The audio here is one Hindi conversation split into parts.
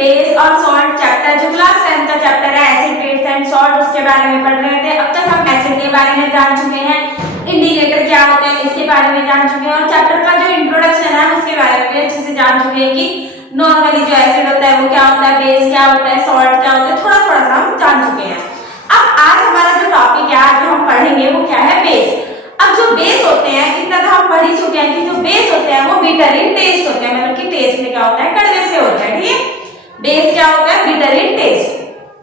बेस और सॉल्ट चैप्टर जो क्लास 10 का चैप्टर है एसिड बेस एंड सॉल्ट उसके बारे में पढ़ रहे थे। अब तक हम एसिड के बारे में जान चुके हैं, इंडिकेटर क्या होते हैं इसके बारे में जान चुके हैं और चैप्टर का जो इंट्रोडक्शन है उसके बारे में भी अच्छे से जान चुके हैं कि नॉर्मली जो एसिड होता है वो क्या होता है, बेस क्या होता है, सॉल्ट क्या होता है, थोड़ा थोड़ा सा हम जान चुके हैं। अब आज हमारा जो टॉपिक है आज जो हम पढ़ेंगे वो क्या है, बेस। अब जो बेस होते हैं इतना तो हम पढ़ ही चुके हैं कि जो बेस होते हैं वो बिटर इन टेस्ट होते हैं, मतलब कि टेस्ट में क्या होता है, कड़वे से होता है। ठीक है, बेस क्या होता है, बिटर इन टेस्ट।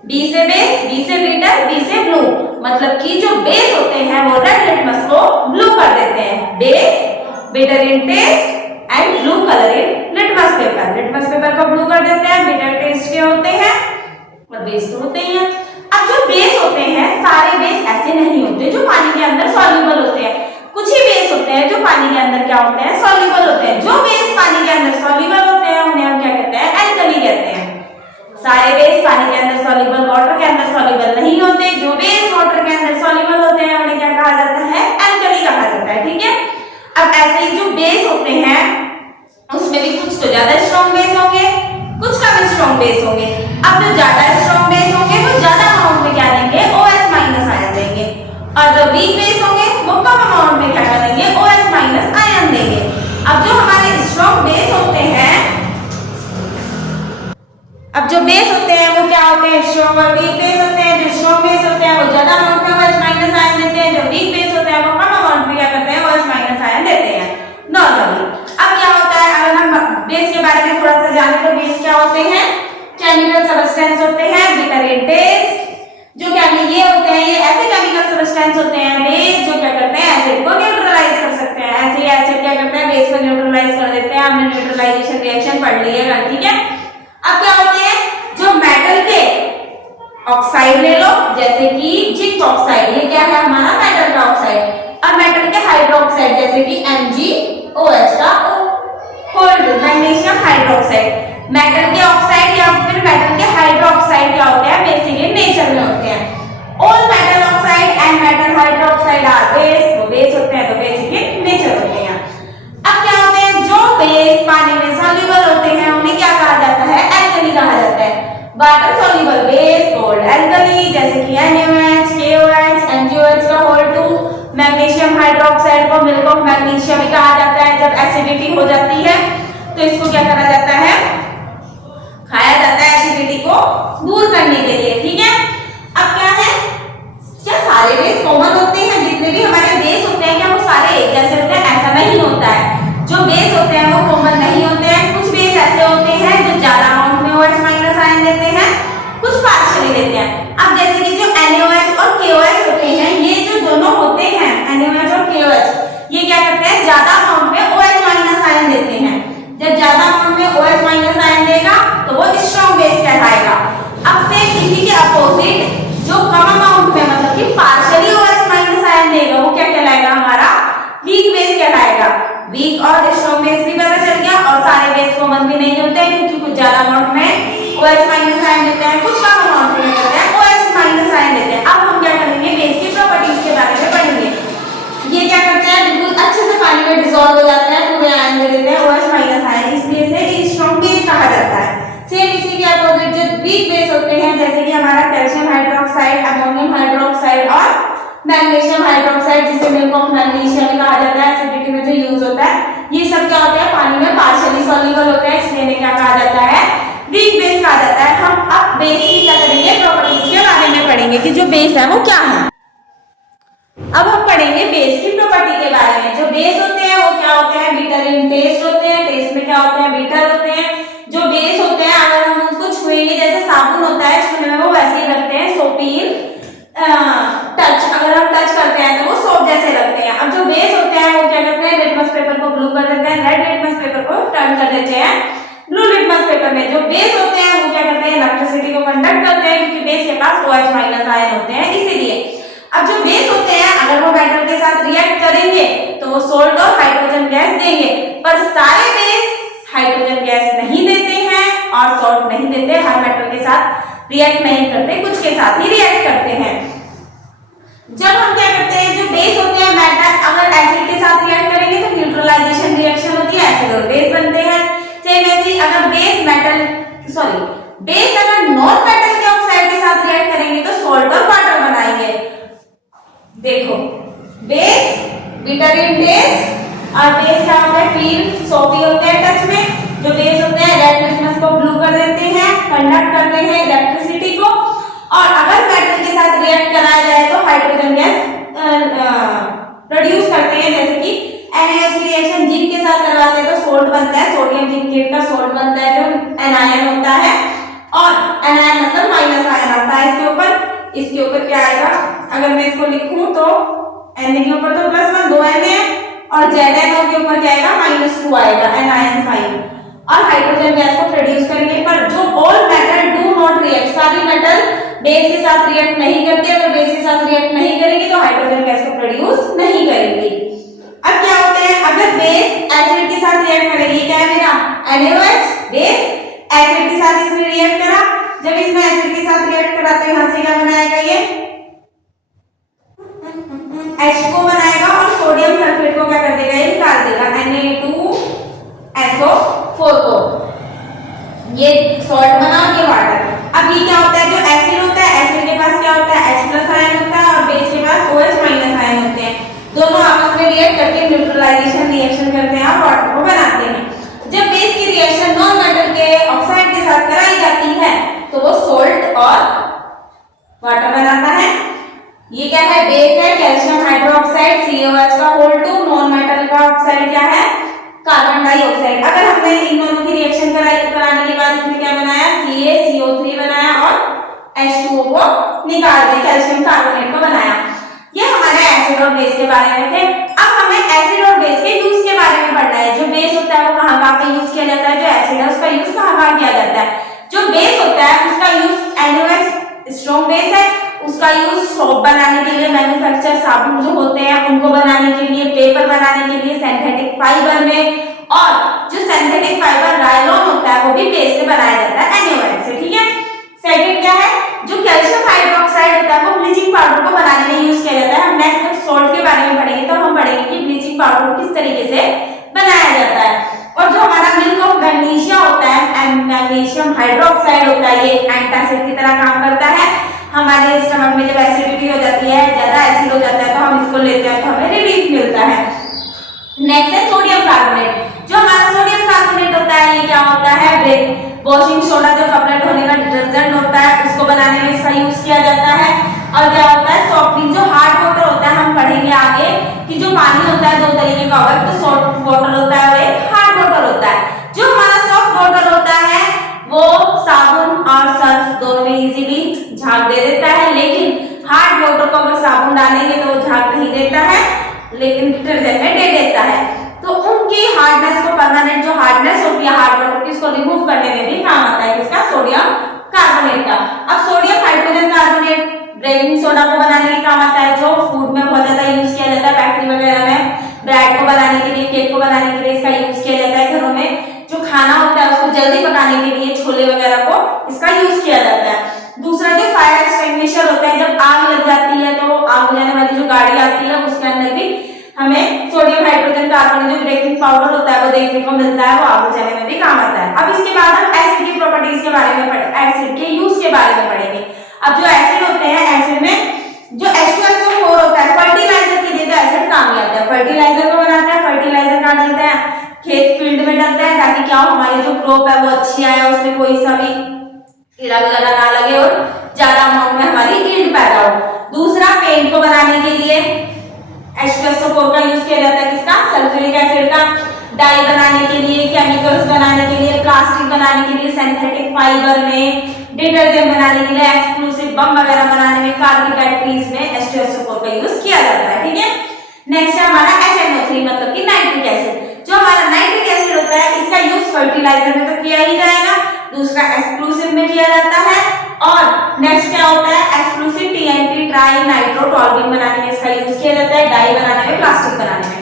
बी से बेस, बी से बिटर, बी से ब्लू, मतलब कि जो बेस होते हैं वो रेड लिटमस को ब्लू कर देते हैं। Base bitter in taste and blue colour in litmus paper. Litmus paper को ब्लू कर देते हैं, बिटर टेस्ट के होते हैं और बेस तो होते ही हैं। अब जो बेस होते हैं सारे बेस ऐसे नहीं होते जो पानी के अंदर सॉल्युबल होते हैं, कुछ ही बेस होते हैं जो पानी के अंदर क्या होते हैं, सॉल्युबल होते हैं। जो बेस पानी के अंदर सॉल्युबल होते हैं उन्हें हम क्या कहते हैं, एल्कली कहते हैं। सारे बेस पानी के अंदर सॉल्युबल, वाटर के अंदर सॉल्युबल नहीं होते। जो बेस वाटर के अंदर सॉल्युबल होते हैं उन्हें क्या कहा जाता है, एल्कली कहा जाता है। ठीक है, अब ऐसे ही जो बेस होते हैं उसमें भी कुछ तो ज्यादा स्ट्रॉन्ग बेस होंगे, कुछ कम स्ट्रॉन्ग बेस होंगे। अब जो ज्यादा स्ट्रॉन्ग बेस होंगे वो ज्यादा अमाउंट में क्या देंगे, OH माइनस आयन देंगे, और जो वीक बेस होंगे वो कम अमाउंट में क्या करेंगे, OH माइनस आयन देंगे। अब जो हमारे स्ट्रॉन्ग बेस होते हैं, अब जो बेस होते हैं वो क्या होते हैं, स्ट्रॉन्ग और वीक बेस होते हैं। जो स्ट्रॉन्ग बेस होते हैं वो ज्यादा अमाउंट में OH माइनस आयन देते हैं, जो वीक बेस होते हैं वो कम अमाउंट में क्या करते हैं, OH माइनस आयन देते हैं नॉर्मली। अब क्या होता है, अगर हम बेस के बारे में थोड़ा सा जाने तो बेस क्या होते हैं, केमिकल सब्सटेंस होते हैं बिटर इन टेस्ट। जो क्या ये होते हैं, ये ऐसे केमिकल सब्सटेंस होते हैं बेस जो क्या करते हैं, एसिड को न्यूट्रलाइज कर सकते हैं। ऐसे ही एसिड क्या करते हैं, बेस को न्यूट्रलाइज कर देते हैं। हमने न्यूट्रलाइजेशन रिएक्शन पढ़ ली है, ठीक है। अब क्या होते हैं, जो मेटल के ऑक्साइड ले लो जैसे कि जिंक ऑक्साइड, ये क्या है हमारा मेटल का ऑक्साइड, और मेटल के हाइड्रोक्साइड जैसे कि MgOH का होल्ड मैग्नीशियम हाइड्रोक्साइड। मेटल के ऑक्साइड या फिर मेटल के हाइड्रोक्साइड क्या होते हैं, बेसिक इन नेचर में होते हैं। All metal oxide and metal hydroxide are base, वो बेस होते हैं तो बेसिक इन नेचर होते हैं। अब क्या होते हैं, जो बेस पानी में सॉल्युबल होते हैं उन्हें क्या कहा जाता है, एल्कली कहा जाता है। Water soluble base called alkali, जैसे कि NaOH, KOH, MgOH का होल टू। मैग्नीशियम हाइड्रोक्साइड को मिल्क ऑफ मैग्नीशियम भी कहा जाता है। जब एसिडिटी हो जाती है तो इसको क्या करा जाता है, खाया जाता है एसिडिटी को दूर करने के लिए। ठीक है, अब क्या है, क्या सारे बेस कॉमन होते हैं, जितने भी हमारे बेस होते हैं क्या वो सारे एक जैसे होते हैं, ऐसा नहीं होता है। जो बेस होते हैं वो कॉमन नहीं होते हैं। कुछ बेस ऐसे होते हैं जो ज्यादा अमाउंट में OH माइनस आयन देते हैं, कुछ पार्शियली देते हैं। अब जैसे कि जो NaOH और KOH होते हैं, ये जो दोनों होते हैं NaOH और KOH, ये क्या करते हैं, ज्यादा अमाउंट में OH माइनस आयन देते हैं। जब ज्यादा अमाउंट में OH माइनस आयन देगा तो वो स्ट्रॉन्ग बेस कहलाएगा। अब से इसी के अपोजिट जो कम अमाउंट में मतलब कि पार्शियली OH माइनस आयन देगा वो क्या कहलाएगा, हमारा वीक बेस कहलाएगा। वीक और स्ट्रॉन्ग बेस भी पता चल गया, और सारे बेस कॉमन भी नहीं होते हैं क्योंकि कुछ ज्यादा अमाउंट में OH माइनस आयन देते हैं, कुछ कम अमाउंट में देते हैं OH माइनस आयन देते हैं। अब हम क्या करेंगे, बेस की प्रॉपर्टीज के बारे में पढ़ेंगे। ये क्या करते हैं, बिल्कुल अच्छे से पानी में डिसॉल्व हो जाते हैं तो वे आयन दे देते हैं OH माइनस आयन, इसलिए से स्ट्रॉन्ग बेस कहा जाता है। सेम इसी के अपोजिट जो वीक बेस होते हैं जैसे कि हमारा कैल्शियम हाइड्रोक्साइड, अमोनियम हाइड्रोक्साइड और मैग्नीशियम हाइड्रोक्साइड जिसे मिल्क ऑफ मैग्नीशियम कहा जाता है, एसिडिटी में जो यूज होता है, ये सब क्या होता है, पानी में पार्शियली सॉल्युबल होता है, इसलिए इन्हें क्या कहा जाता है, वीक बेस कहा जाता है। हम अब बेस की क्या करेंगे, प्रॉपर्टीज के बारे में पढ़ेंगे कि जो बेस है वो क्या है। अब हम पढ़ेंगे बेस की प्रॉपर्टी के बारे में। जो बेस होते हैं वो क्या होते हैं, बिटर इन टेस्ट होते हैं। टेस्ट में क्या होते हैं, बिटर होते हैं। जो बेस होते हैं अगर हम उसको छुएंगे जैसे साबुन होता है छूने में वो वैसे ही लगते हैं, सोपील टच, अगर हम टच करते हैं तो वो सोप जैसे लगते हैं। अब जो बेस होते हैं वो क्या करते हैं, लिटमस पेपर को ब्लू कर देते हैं, रेड लिटमस पेपर को टर्न कर देते हैं ब्लू लिटमस पेपर में। जो बेस होते हैं वो क्या करते हैं, इलेक्ट्रिसिटी को कंडक्ट करते हैं क्योंकि बेस के पास OH माइनस आयन होते हैं, इसीलिए। अब जो बेस होते हैं अगर वो मेटल के साथ रिएक्ट करेंगे तो वो सोल्ट और हाइड्रोजन गैस देंगे, पर सारे बेस हाइड्रोजन गैस नहीं देते हैं और सॉल्ट नहीं देते, हर मेटल के साथ रिएक्ट नहीं करते, कुछ के साथ ही रिएक्ट करते हैं। जब हम क्या करते हैं, जो बेस होते हैं मेटल अगर एसिड के साथ रिएक्ट करेंगे तो न्यूट्रलाइजेशन रिएक्शन होती है, एसिड और बेस बनते हैं। सेम ऐसे अगर बेस मेटल बेस अगर नॉन मेटल के ऑक्साइड के साथ रिएक्ट करेंगे तो सॉल्ट और वाटर बनाएंगे। देखो बेस बिटर इन टेस्ट और बेस क्या होता है, फिर सोपी होते हैं टच में। जो बेस होते हैं रेड लिटमस को ब्लू कर देते हैं, कंडक्ट करते हैं इलेक्ट्रिसिटी को। और अगर मेटल के साथ रिएक्ट कराया जाए तो हाइड्रोजन गैस प्रोड्यूस करते हैं, जैसे कि NaOH की रिएक्शन जिंक के साथ करवाते हैं तो सोल्ट बनता है, सोडियम जिंकेट का सोल्ट बनता है जो एनायन होता है। और एनायन मतलब माइनस आयन आता है इसके ऊपर क्या आएगा, अगर मैं इसको लिखूं तो Na के ऊपर तो +1 2 Na और ZnO के ऊपर क्या आएगा -2 आएगा एनायन साइन। और हाइड्रोजन गैस को प्रोड्यूस करेंगे। पर जो all metal do not react, सारी मेटल बेस के साथ रिएक्ट नहीं करती। अगर बेस के साथ रिएक्ट नहीं करेगी तो हाइड्रोजन गैस को प्रोड्यूस नहीं करेगी। अब क्या होते हैं, अगर बेस एसिड के साथ रिएक्ट करेगी, क्या है मेरा NaOH बेस एसिड के साथ इसने रिएक्ट करा। जब इसमें एसिड के साथ रिएक्ट करा तो यहां से क्या बनाएगा, ये H2O बनाएगा और सोडियम सल्फेट को क्या कर देगा, ये निकाल देगा Na2SO4 को। ये सॉल्ट बना और ये वाटर। अब ये क्या होता है, जो एसिड होता है एसिड के पास क्या होता है H+ आयन होता है और बेस के पास OH- आयन होते हैं। दोनों आपस में रिएक्ट करके न्यूट्रलाइजेशन रिएक्शन करते हैं और वाटर को बनाते हैं। जब बेस की रिएक्शन नॉन मेटल के ऑक्साइड के साथ कराई जाती है तो वो सोल्ट और वाटर बनाता है। ये क्या है, बेस है कैल्शियम हाइड्रोक्साइड CaOH का होल 2। नॉन मेटल का ऑक्साइड क्या है, कार्बन डाइऑक्साइड। अगर हमने इन दोनों की रिएक्शन कराई तो कराने के बाद इसमें क्या बनाया, CaCO3 बनाया और H2O को निकाल दिया, कैल्शियम कार्बोनेट को बनाया। ये हमारे एसिड और बेस के बारे में थे। अब हमें एसिड और बेस के यूज के बारे में पढ़ना है। जो बेस होता है वो कहाँ पे यूज किया जाता है, जो एसिड है उसका यूज कहाँ किया जाता है। जो बेस होता है उसका यूज NaOH स्ट्रॉन्ग बेस है, उसका यूज सोप बनाने के लिए, मैन्युफैक्चर साबुन जो होते हैं उनको बनाने के लिए, पेपर बनाने के लिए, सिंथेटिक फाइबर में। और जो सिंथेटिक फाइबर नायलॉन होता है वो भी बेस से बनाया जाता है NaOH से, ठीक है। सेकंड क्या है, जो कैल्शियम हाइड्रोक्साइड होता है वो ब्लीचिंग पाउडर को बनाने में यूज किया जाता है। हम नेक्स्ट जब सॉल्ट के बारे में पढ़ेंगे तो हम पढ़ेंगे कि ब्लीचिंग पाउडर को किस तरीके से बनाया जाता है। और जो हमारा मिल्क ऑफ मैग्नीशिया होता है, मैग्नीशियम हाइड्रोक्साइड होता है, ये एंटासिड की तरह काम करता है। हमारे स्टमक में जब एसिडिटी हो जाती है, ज्यादा एसिड हो जाता है तो हम इसको लेते हैं तो हमें रिलीफ मिलता है। नेक्स्ट है सोडियम कार्बोनेट। जो हमारा सोडियम कार्बोनेट होता है ये क्या होता है, वॉशिंग सोडा जो कपड़े धोने का डिटर्जेंट होता है उसको बनाने में इसका यूज किया जाता है। और क्या होता है, सॉफ्टनिंग। जो हार्ड वाटर होता है, हम पढ़ेंगे आगे कि जो पानी होता है दो तरीके का होता है, तो सॉफ्ट वाटर होता है और एक हार्ड वाटर होता है। जो हमारा सॉफ्ट वाटर होता है वो साबुन और सर्फ दोनों में इजीली झाग दे देता है, लेकिन हार्ड वाटर को अगर साबुन डालेंगे तो वो झाग नहीं देता है, लेकिन डिटर्जेंट में दे देता है। तो उनकी हार्डनेस को, परमानेंट जो हार्डनेस होती है हार्ड वाटर की, इसको रिमूव करने में भी काम आता है किसका, सोडियम कार्बोनेट का। अब sodium hydrogen carbonate baking soda को बनाने के काम आता है, जो फूड में बहुत ज्यादा यूज किया जाता है, बेकरी वगैरह में, ब्रेड को बनाने के लिए, केक को बनाने के लिए इसका यूज किया जाता है। घरों में जो खाना होता है उसको जल्दी पकाने के लिए, छोले वगैरह को इसका यूज किया जाता है। दूसरा जो फायर एक्सटिंग्विशर होता है, जब आग लग जाती है तो आग बुझाने वाली जो गाड़ी आती है उसके अंदर भी हमें सोडियम हाइड्रोजन कार्बोनेट जो बेकिंग पाउडर होता है वो देखने को मिलता है, वो आग बुझाने में भी काम आता है। अब इसके बाद हम एसिड की प्रॉपर्टीज के बारे में पढ़ेंगे, एसिड के यूज के बारे में पढ़ेंगे। अब जो एसिड होते हैं, एसिड में जो H2SO4 होता है फर्टिलाइजर के लिए तो एसिड काम में आता है। फर्टिलाइजर को बनाता है, फर्टिलाइजर कहाँ डालते हैं, खेत फील्ड में डालते हैं, ताकि क्या हो, हमारी जो क्रॉप है वो अच्छी आए, उसमें कोई सा भी कीड़ा वगैरह ना लगे और ज्यादा अमाउंट में हमारी यील्ड पैदा हो। दूसरा, पेंट को बनाने के लिए H2SO4 का यूज किया जाता है, किसका, सल्फ्यूरिक एसिड का। डाई बनाने के लिए, केमिकल्स बनाने के लिए, प्लास्टिक बनाने के लिए, सिंथेटिक फाइबर में, डिटर्जेंट बनाने के लिए, एक्सप्लोसिव बम वगैरह बनाने में, कार की बैटरीज में H2SO4 का यूज किया जाता है, ठीक है। नेक्स्ट है हमारा HNO3 मतलब कि नाइट्रिक एसिड। जो हमारा नाइट्रिक एसिड होता है इसका यूज फर्टिलाइजर में तो किया ही जाएगा, दूसरा एक्सप्लोसिव में किया जाता है। और नेक्स्ट क्या होता है, एक्सप्लोसिव TNT ट्राई नाइट्रो टॉल्यूम बनाने में इसका यूज किया जाता है, डाई बनाने में, प्लास्टिक बनाने में।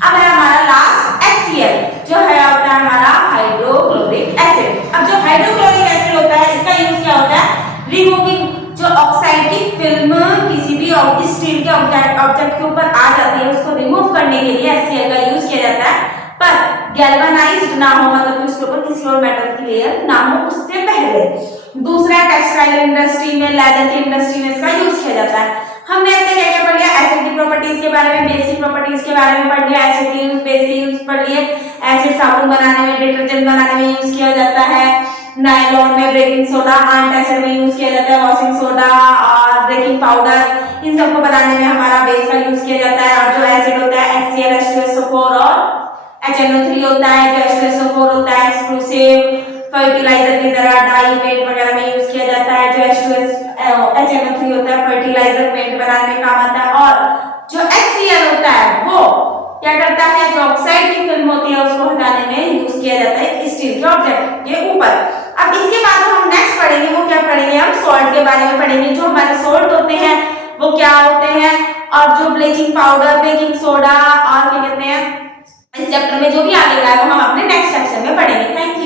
अब है हमारा लास्ट HCl, जो है होता है हमारा हाइड्रोक्लोरिक एसिड। अब जो हाइड्रोक्लोरिक एसिड होता है इसका यूज क्या होता है, रिमूविंग जो ऑक्साइड की फिल्म किसी भी स्टील के ऑब्जेक्ट के ऊपर आ जाती है उसको रिमूव करने के लिए HCl का यूज किया जाता है। पर गैल्वेनाइज्ड ना हो, मतलब उसके ऊपर किसी और मेटल की लेयर ना हो उससे पहले। दूसरा, टेक्सटाइल इंडस्ट्री में, लेदर की इंडस्ट्री में इसका यूज किया जाता है। हमने अपने क्या क्या पढ़ लिया, एसिड की प्रॉपर्टीज के बारे में, बेसिक प्रॉपर्टीज के बारे में पढ़ लिया, एसिड की यूज, बेसिक यूज पढ़ लिए। एसिड साबुन बनाने में, डिटर्जेंट बनाने में यूज किया जाता है, नायलॉन में, बेकिंग सोडा, एंटासिड में यूज किया जाता है, वॉशिंग सोडा और बेकिंग पाउडर, इन सबको बनाने में हमारा बेस का यूज किया जाता है। और जो एसिड होता है HCl, H2SO4 और HNO3 होता है, जो H2SO4 होता है एक्सक्लूसिव फर्टिलाइजर की तरह डाई पेंट वगैरह में यूज किया जाता है। जो HNO3 होता है फर्टिलाइजर पेंट बनाने में काम आता है। और जो HCl होता है वो क्या करता है, जो ऑक्साइड की फिल्म होती है उसको हटाने में यूज किया जाता है स्टील के ऑब्जेक्ट के ऊपर। अब इसके बाद जो हम नेक्स्ट पढ़ेंगे वो क्या पढ़ेंगे, हम सॉल्ट के बारे में पढ़ेंगे। जो हमारे सॉल्ट होते हैं वो क्या होते हैं, और जो ब्लीचिंग पाउडर, बेकिंग सोडा और क्या कहते हैं, इस चैप्टर में जो भी आगे वो हम अपने नेक्स्ट सेक्शन में पढ़ेंगे। Thank you.